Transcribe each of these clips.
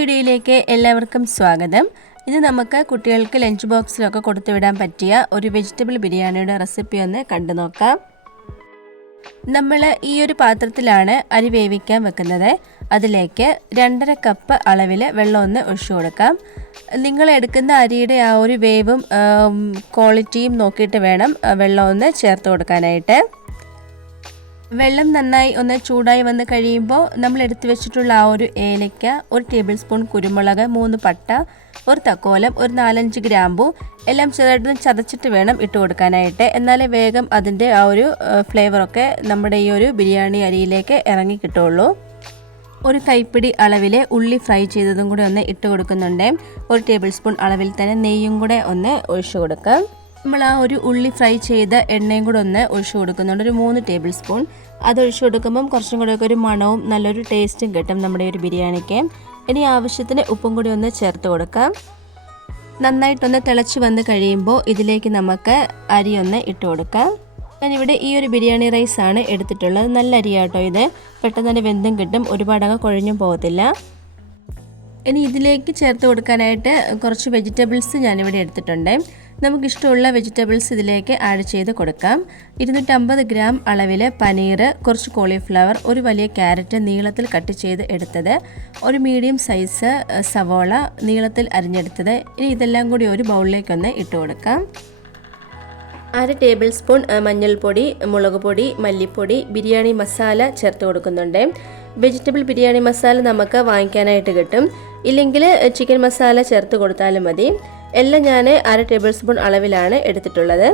വീഡിയോയിലേക്ക് എല്ലാവർക്കും സ്വാഗതം. ഇത് നമുക്ക് കുട്ടികൾക്ക് ലഞ്ച് ബോക്സിലൊക്കെ കൊടുത്തുവിടാൻ പറ്റിയ ഒരു വെജിറ്റബിൾ ബിരിയാണിയുടെ റെസിപ്പി ഒന്ന് കണ്ടു നോക്കാം. നമ്മൾ ഈ ഒരു പാത്രത്തിലാണ് അരി വേവിക്കാൻ വെക്കുന്നത്. അതിലേക്ക് 2.5 കപ്പ് അളവിൽ വെള്ളം ഒന്ന് ഒഴിച്ചു കൊടുക്കാം. നിങ്ങൾ എടുക്കുന്ന അരിയുടെ ആ ഒരു വേവും ക്വാളിറ്റിയും നോക്കിയിട്ട് വേണം വെള്ളം ഒന്ന് ചേർത്ത് കൊടുക്കാനായിട്ട്. വെള്ളം നന്നായി ഒന്ന് ചൂടായി വന്ന് കഴിയുമ്പോൾ നമ്മൾ എടുത്തു വെച്ചിട്ടുള്ള ആ ഒരു ഏലക്ക, 1 ടേബിൾ സ്പൂൺ കുരുമുളക്, 3 പട്ട, 1 തക്കോലം, ഒരു 4-5 ഗ്രാമ്പു എല്ലാം ചെറുതായിട്ട് ചതച്ചിട്ട് വേണം ഇട്ട് കൊടുക്കാനായിട്ട്. എന്നാലേ വേഗം അതിൻ്റെ ആ ഒരു ഫ്ലേവറൊക്കെ നമ്മുടെ ഈ ഒരു ബിരിയാണി അരിയിലേക്ക് ഇറങ്ങി കിട്ടുള്ളൂ. ഒരു കൈപ്പിടി അളവിൽ ഉള്ളി ഫ്രൈ ചെയ്തതും കൂടെ ഒന്ന് ഇട്ട് കൊടുക്കുന്നുണ്ട്. 1 ടേബിൾ സ്പൂൺ അളവിൽ തന്നെ നെയ്യും കൂടെ ഒന്ന് ഒഴിച്ചു കൊടുക്കാം. നമ്മൾ ആ ഒരു ഉള്ളി ഫ്രൈ ചെയ്ത എണ്ണയും കൂടെ ഒന്ന് ഒഴിച്ചു കൊടുക്കുന്നുണ്ട്, ഒരു 3 ടേബിൾ സ്പൂൺ. അത് ഒഴിച്ചു കൊടുക്കുമ്പം കുറച്ചും കൂടെ ഒക്കെ ഒരു മണവും നല്ലൊരു ടേസ്റ്റും കിട്ടും നമ്മുടെ ഒരു ബിരിയാണിക്ക്. ഇനി ആവശ്യത്തിന് ഉപ്പും കൂടി ഒന്ന് ചേർത്ത് കൊടുക്കാം. നന്നായിട്ടൊന്ന് തിളച്ച് വന്ന് കഴിയുമ്പോൾ ഇതിലേക്ക് നമുക്ക് അരി ഒന്ന് ഇട്ട് കൊടുക്കാം. ഞാനിവിടെ ഈ ഒരു ബിരിയാണി റൈസാണ് എടുത്തിട്ടുള്ളത്. നല്ല അരിയാട്ടോ ഇത്, പെട്ടെന്ന് തന്നെ വെന്തും കിട്ടും, ഒരുപാടങ്ങ് കുഴഞ്ഞും പോകത്തില്ല. ഇനി ഇതിലേക്ക് ചേർത്ത് കൊടുക്കാനായിട്ട് കുറച്ച് വെജിറ്റബിൾസ് ഞാനിവിടെ എടുത്തിട്ടുണ്ട്. നമുക്കിഷ്ടമുള്ള വെജിറ്റബിൾസ് ഇതിലേക്ക് ആഡ് ചെയ്ത് കൊടുക്കാം. 250 ഗ്രാം അളവിൽ പനീർ, കുറച്ച് കോളിഫ്ലവർ, ഒരു വലിയ ക്യാരറ്റ് നീളത്തിൽ കട്ട് ചെയ്ത് എടുത്തത്, ഒരു മീഡിയം സൈസ് സവോള നീളത്തിൽ അരിഞ്ഞെടുത്തത്. ഇനി ഇതെല്ലാം കൂടി ഒരു ബൗളിലേക്കൊന്ന് ഇട്ട് കൊടുക്കാം. 1/2 ടേബിൾ സ്പൂൺ മഞ്ഞൾപ്പൊടി, മുളക് പൊടി, മല്ലിപ്പൊടി, ബിരിയാണി മസാല ചേർത്ത് കൊടുക്കുന്നുണ്ട്. വെജിറ്റബിൾ ബിരിയാണി മസാല നമുക്ക് വാങ്ങിക്കാനായിട്ട് കിട്ടും, ഇല്ലെങ്കിൽ ചിക്കൻ മസാല ചേർത്ത് കൊടുത്താലും മതി. എല്ലാം ഞാൻ 1/2 ടേബിൾ സ്പൂൺ അളവിലാണ് എടുത്തിട്ടുള്ളത്.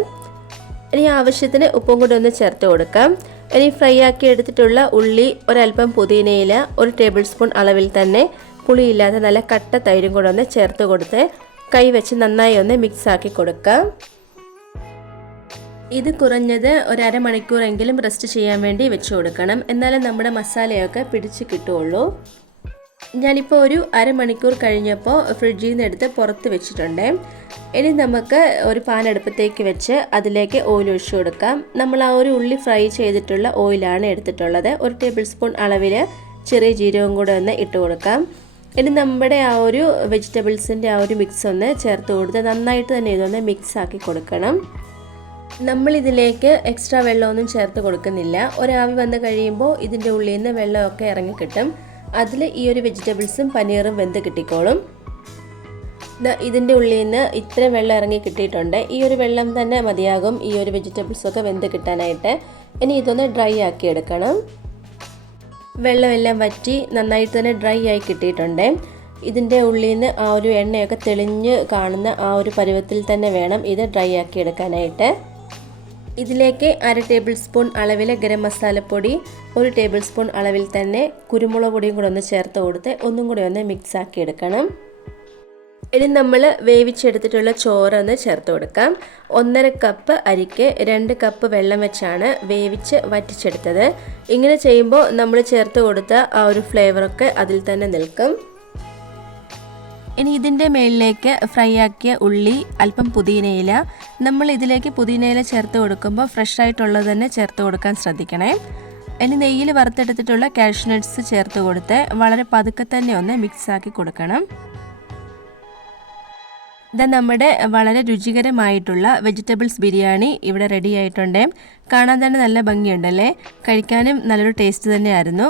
ഇനി ആവശ്യത്തിന് ഉപ്പും കൂടി ഒന്ന് ചേർത്ത് കൊടുക്കാം. ഇനി ഫ്രൈ ആക്കി എടുത്തിട്ടുള്ള ഉള്ളി, ഒരൽപ്പം പുതിനയില, 1 ടേബിൾ സ്പൂൺ അളവിൽ തന്നെ പുളിയില്ലാത്ത നല്ല കട്ട തൈരും കൂടെ ഒന്ന് ചേർത്ത് കൊടുത്ത് കൈ വെച്ച് നന്നായി ഒന്ന് മിക്സ് ആക്കി കൊടുക്കാം. ഇത് കുറഞ്ഞത് ഒരു അരമണിക്കൂറെങ്കിലും റെസ്റ്റ് ചെയ്യാൻ വേണ്ടി വെച്ച് കൊടുക്കണം, എന്നാലും നമ്മുടെ മസാലയൊക്കെ പിടിച്ച് കിട്ടുള്ളൂ. ഞാനിപ്പോൾ ഒരു അരമണിക്കൂർ കഴിഞ്ഞപ്പോൾ ഫ്രിഡ്ജിൽ നിന്ന് എടുത്ത് പുറത്ത് വെച്ചിട്ടുണ്ട്. ഇനി നമുക്ക് ഒരു പാൻ അടുപ്പത്തേക്ക് വെച്ച് അതിലേക്ക് ഓയിൽ ഒഴിച്ചു കൊടുക്കാം. നമ്മൾ ആ ഒരു ഉള്ളി ഫ്രൈ ചെയ്തിട്ടുള്ള ഓയിലാണ് എടുത്തിട്ടുള്ളത്. 1 ടേബിൾ സ്പൂൺ അളവിൽ ചെറിയ ജീരകം കൂടെ ഒന്ന് ഇട്ട് കൊടുക്കാം. ഇനി നമ്മുടെ ആ ഒരു വെജിറ്റബിൾസിൻ്റെ ആ ഒരു മിക്സ് ഒന്ന് ചേർത്ത് കൊടുത്ത് നന്നായിട്ട് തന്നെ ഇതൊന്ന് മിക്സ് ആക്കി കൊടുക്കണം. നമ്മളിതിലേക്ക് എക്സ്ട്രാ വെള്ളമൊന്നും ചേർത്ത് കൊടുക്കുന്നില്ല. ഒരാവി വന്ന് കഴിയുമ്പോൾ ഇതിൻ്റെ ഉള്ളിൽ നിന്ന് വെള്ളമൊക്കെ ഇറങ്ങി കിട്ടും. അതിൽ ഈ ഒരു വെജിറ്റബിൾസും പനീറും വെന്ത് കിട്ടിക്കോളും. ഇതിൻ്റെ ഉള്ളിൽ നിന്ന് ഇത്രയും വെള്ളം ഇറങ്ങി കിട്ടിയിട്ടുണ്ട്. ഈ ഒരു വെള്ളം തന്നെ മതിയാകും ഈ ഒരു വെജിറ്റബിൾസൊക്കെ വെന്ത് കിട്ടാനായിട്ട്. ഇനി ഇതൊന്ന് ഡ്രൈ ആക്കി എടുക്കണം. വെള്ളമെല്ലാം വറ്റി നന്നായിട്ട് തന്നെ ഡ്രൈ ആയി കിട്ടിയിട്ടുണ്ട്. ഇതിൻ്റെ ഉള്ളിൽ നിന്ന് ആ ഒരു എണ്ണയൊക്കെ തെളിഞ്ഞ് കാണുന്ന ആ ഒരു പരുവത്തിൽ തന്നെ വേണം ഇത് ഡ്രൈ ആക്കി എടുക്കാനായിട്ട്. ഇതിലേക്ക് 1/2 ടേബിൾ സ്പൂൺ അളവിൽ ഗരം മസാലപ്പൊടി, 1 ടേബിൾ സ്പൂൺ അളവിൽ തന്നെ കുരുമുളക് പൊടിയും കൂടെ ഒന്ന് ചേർത്ത് കൊടുത്ത് ഒന്നും കൂടി ഒന്ന് മിക്സ് ആക്കി എടുക്കണം. ഇനി നമ്മൾ വേവിച്ചെടുത്തിട്ടുള്ള ചോറ് ഒന്ന് ചേർത്ത് കൊടുക്കാം. 1.5 കപ്പ് അരിക്ക് 2 കപ്പ് വെള്ളം വെച്ചാണ് വേവിച്ച് വറ്റിച്ചെടുത്തത്. ഇങ്ങനെ ചെയ്യുമ്പോൾ നമ്മൾ ചേർത്ത് കൊടുത്ത ആ ഒരു ഫ്ലേവറൊക്കെ അതിൽ തന്നെ നിൽക്കും. ഇനി ഇതിൻ്റെ മേളിലേക്ക് ഫ്രൈ ആക്കിയ ഉള്ളി, അല്പം പുതിനയില. നമ്മൾ ഇതിലേക്ക് പുതിനയില ചേർത്ത് കൊടുക്കുമ്പോൾ ഫ്രഷ് ആയിട്ടുള്ളത് തന്നെ ചേർത്ത് കൊടുക്കാൻ ശ്രദ്ധിക്കണേ. ഇനി നെയ്യിൽ വറുത്തെടുത്തിട്ടുള്ള കാഷ്യൂ നട്ട്സ് ചേർത്ത് കൊടുത്ത് വളരെ പതുക്കെ തന്നെ ഒന്ന് മിക്സ് ആക്കി കൊടുക്കണം. ഇത് നമ്മുടെ വളരെ രുചികരമായിട്ടുള്ള വെജിറ്റബിൾസ് ബിരിയാണി ഇവിടെ റെഡി ആയിട്ടുണ്ട്. കാണാൻ തന്നെ നല്ല ഭംഗിയുണ്ടല്ലേ, കഴിക്കാനും നല്ലൊരു ടേസ്റ്റ് തന്നെയായിരുന്നു.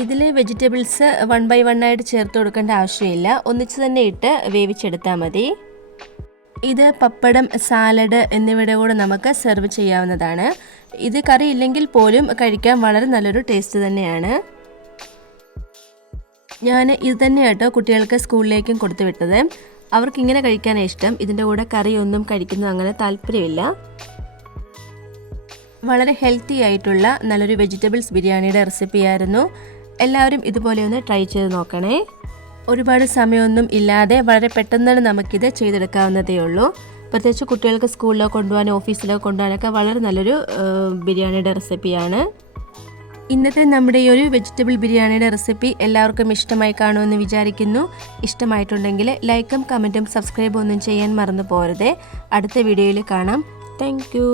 ഇതിൽ വെജിറ്റബിൾസ് 1 by 1 ആയിട്ട് ചേർത്ത് കൊടുക്കേണ്ട ആവശ്യമില്ല, ഒന്നിച്ച് തന്നെ ഇട്ട് വേവിച്ചെടുത്താൽ മതി. ഇത് പപ്പടം, സാലഡ് എന്നിവയുടെ കൂടെ നമുക്ക് സെർവ് ചെയ്യാവുന്നതാണ്. ഇത് കറി ഇല്ലെങ്കിൽ പോലും കഴിക്കാൻ വളരെ നല്ലൊരു ടേസ്റ്റ് തന്നെയാണ്. ഞാൻ ഇത് തന്നെയാട്ടോ കുട്ടികൾക്ക് സ്കൂളിലേക്കും കൊടുത്തു വിട്ടത്. അവർക്കിങ്ങനെ കഴിക്കാനാണ് ഇഷ്ടം. ഇതിൻ്റെ കൂടെ കറിയൊന്നും കഴിക്കുന്നത് അങ്ങനെ താല്പര്യമില്ല. വളരെ ഹെൽത്തി ആയിട്ടുള്ള നല്ലൊരു വെജിറ്റബിൾസ് ബിരിയാണിയുടെ റെസിപ്പിയായിരുന്നു. എല്ലാവരും ഇതുപോലെ ഒന്ന് ട്രൈ ചെയ്ത് നോക്കണേ. ഒരുപാട് സമയമൊന്നും ഇല്ലാതെ വളരെ പെട്ടെന്ന് തന്നെ നമുക്കിത് ചെയ്തെടുക്കാവുന്നതേ ഉള്ളൂ. പ്രത്യേകിച്ച് കുട്ടികൾക്ക് സ്കൂളിലോ കൊണ്ടുപോകാൻ, ഓഫീസിലോ കൊണ്ടുപോകാനൊക്കെ വളരെ നല്ലൊരു ബിരിയാണിയുടെ റെസിപ്പിയാണ്. ഇന്നത്തെ നമ്മുടെ ഈ ഒരു വെജിറ്റബിൾ ബിരിയാണിയുടെ റെസിപ്പി എല്ലാവർക്കും ഇഷ്ടമായി കാണുമെന്ന് വിചാരിക്കുന്നു. ഇഷ്ടമായിട്ടുണ്ടെങ്കിൽ ലൈക്കും കമൻറ്റും സബ്സ്ക്രൈബും ഒന്നും ചെയ്യാൻ മറന്നു പോകരുതേ. അടുത്ത വീഡിയോയിൽ കാണാം. Thank you.